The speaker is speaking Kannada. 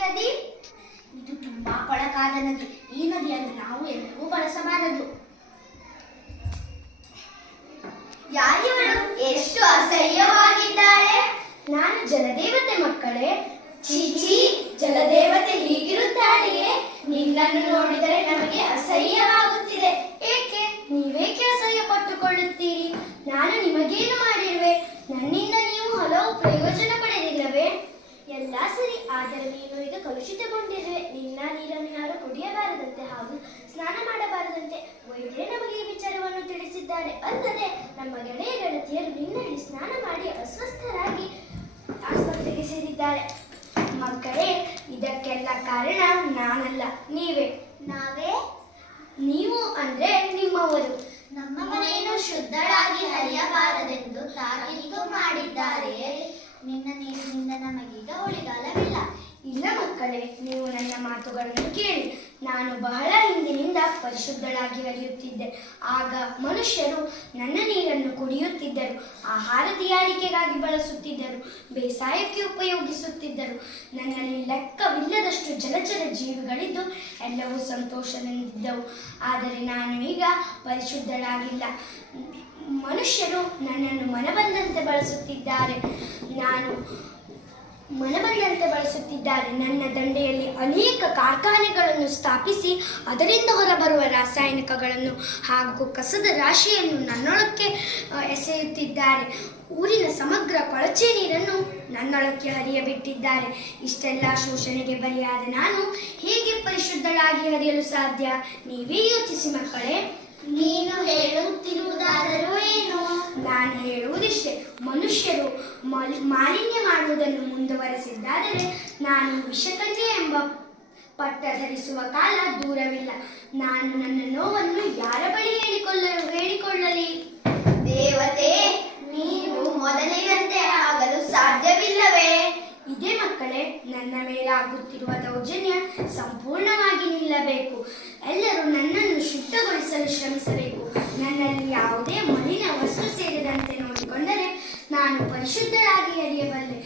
ನದಿ ಇದು ತುಂಬಾ ಕೊಳಕಾದ ನದಿ. ಈ ನದಿಯನ್ನು ನಾವು ಎಂದಿಗೂ ಬಳಸಬಾರದು. ಯಾರಿವಳು ಎಷ್ಟು ಅಸಹ್ಯವಾಗಿದ್ದಾಳೆ? ನಾನು ಜಲದೇವತೆ ಮಕ್ಕಳೇ. ಚೀಚಿ, ಜಲದೇವತೆ ಹೀಗಿರುತ್ತಾಳೆಯೇ? ನಿನ್ನನ್ನು ನೋಡಿದರೆ ನಮಗೆ ಅಸಹ್ಯವಾಗುತ್ತಿದೆ. ಏಕೆ? ನೀವೇಕೆ ಅಸಹ್ಯ ಪಟ್ಟುಕೊಳ್ಳುತ್ತೀರಿ? ನಾನು ನಿಮಗೇನು ಮಾಡಿರುವೆ? ನನ್ನಿಂದ ನೀವು ಹಲವು ಪ್ರಯೋಜನ ಪಡೆದಿಲ್ಲವೇ? ಎಲ್ಲ ಸರಿ, ಆದರೆ ನೀನು ಈಗ ಕಲುಷಿತಗೊಂಡಿರುವೆ. ನಿನ್ನ ನೀರನ್ನು ಯಾರು ಕುಡಿಯಬಾರದಂತೆ ಹಾಗೂ ಸ್ನಾನ ಮಾಡಬಾರದಂತೆ ವೈದ್ಯರೇ ನಮಗೆ ಈ ವಿಚಾರವನ್ನು ತಿಳಿಸಿದ್ದಾರೆ. ಅಲ್ಲದೆ ನಮ್ಮ ಗೆಳೆಯ ಗೆಳತಿಯರು ನಿನ್ನಲ್ಲಿ ಸ್ನಾನ ಮಾಡಿ ಅಸ್ವಸ್ಥರಾಗಿ ಆಸ್ಪತ್ರೆಗೆ ಸೇರಿದ್ದಾರೆ. ಮಕ್ಕಳೇ, ಇದಕ್ಕೆಲ್ಲ ಕಾರಣ ನಾನಲ್ಲ, ನೀವೇ. ನಾವೇ? ನೀವು ಅಂದ್ರೆ ನಿಮ್ಮವರು. ನಮ್ಮ ಮನೆಯನ್ನು ಶುದ್ಧಳಾಗಿ ಹರಿಯಬಾರದೆಂದು ತಾಕೀತು ಮಾಡಿದ್ದಾರೆಯೇ? ನಿನ್ನ ನೀರಿನಿಂದ ನಮಗೀಗ ಉಳಿಗಾಲವಿಲ್ಲ. ಇಲ್ಲ ಮಕ್ಕಳೇ, ನೀವು ನನ್ನ ಮಾತುಗಳನ್ನು ಕೇಳಿ. ನಾನು ಬಹಳ ಹಿಂದಿನಿಂದ ಪರಿಶುದ್ಧಳಾಗಿ ಹರಿಯುತ್ತಿದ್ದೆ. ಆಗ ಮನುಷ್ಯರು ನನ್ನ ನೀರನ್ನು ಕುಡಿಯುತ್ತಿದ್ದರು, ಆಹಾರ ತಯಾರಿಕೆಗಾಗಿ ಬಳಸುತ್ತಿದ್ದರು, ಬೇಸಾಯಕ್ಕೆ ಉಪಯೋಗಿಸುತ್ತಿದ್ದರು. ನನ್ನಲ್ಲಿ ಲೆಕ್ಕವಿಲ್ಲದಷ್ಟು ಜಲಚರ ಜೀವಿಗಳಿದ್ದು ಎಲ್ಲವೂ ಸಂತೋಷದಿಂದಿದ್ದವು. ಆದರೆ ನಾನು ಈಗ ಪರಿಶುದ್ಧಳಾಗಿಲ್ಲ. ಮನುಷ್ಯರು ನನ್ನನ್ನು ಮನಬಂದಂತೆ ಬಳಸುತ್ತಿದ್ದಾರೆ. ನನ್ನ ದಂಡೆಯಲ್ಲಿ ಅನೇಕ ಕಾರ್ಖಾನೆಗಳನ್ನು ಸ್ಥಾಪಿಸಿ ಅದರಿಂದ ಹೊರಬರುವ ರಾಸಾಯನಿಕಗಳನ್ನು ಹಾಗೂ ಕಸದ ರಾಶಿಯನ್ನು ನನ್ನೊಳಕ್ಕೆ ಎಸೆಯುತ್ತಿದ್ದಾರೆ. ಊರಿನ ಸಮಗ್ರ ಕೊಳಚೆ ನೀರನ್ನು ನನ್ನೊಳಕ್ಕೆ ಹರಿಯಬಿಟ್ಟಿದ್ದಾರೆ. ಇಷ್ಟೆಲ್ಲ ಶೋಷಣೆಗೆ ಬಲಿಯಾದ ನಾನು ಹೇಗೆ ಪರಿಶುದ್ಧಳಾಗಿ ಹರಿಯಲು ಸಾಧ್ಯ? ನೀವೇ ಯೋಚಿಸಿ ಮಕ್ಕಳೇ. ನೀನು ಹೇಳುತ್ತಿರುವುದಾದರೂ ಏನು? ನಾನು ಹೇಳುವುದಿಷ್ಟೇ. ಮನುಷ್ಯರು ಮಾಲಿನ್ಯ ಮಾಡುವುದನ್ನು ಮುಂದುವರೆಸಿದ್ದಾದರೆ ನಾನು ವಿಷಕನ್ಯೆ ಎಂಬ ಪಟ್ಟ ಧರಿಸುವ ಕಾಲ ದೂರವಿಲ್ಲ. ನಾನು ನನ್ನ ನೋವನ್ನು ಯಾರ ಬಳಿ ಹೇಳಿಕೊಳ್ಳಲಿ? ದೇವತೆ, ನೀನು ಮೊದಲಿನಂತೆ ಆಗಲು ಸಾಧ್ಯವಿಲ್ಲವೇ? ಇದೇ ಮಕ್ಕಳೇ, ನನ್ನ ಮೇಲಾಗುತ್ತಿರುವ ದೌರ್ಜನ್ಯ ಸಂಪೂರ್ಣವಾಗಿ ನಿಲ್ಲಬೇಕು. ಎಲ್ಲರೂ ನನ್ನನ್ನು ಶುದ್ಧಗೊಳಿಸಲು ಶ್ರಮಿಸಬೇಕು. ನನ್ನಲ್ಲಿ ಯಾವುದೇ ಮಲಿನ ವಸ್ತು ಸೇರಿದಂತೆ ನೋಡಿಕೊಂಡರೆ ನಾನು ಪರಿಶುದ್ಧರಾಗಿ ಹರಿಯಬಲ್ಲೆ.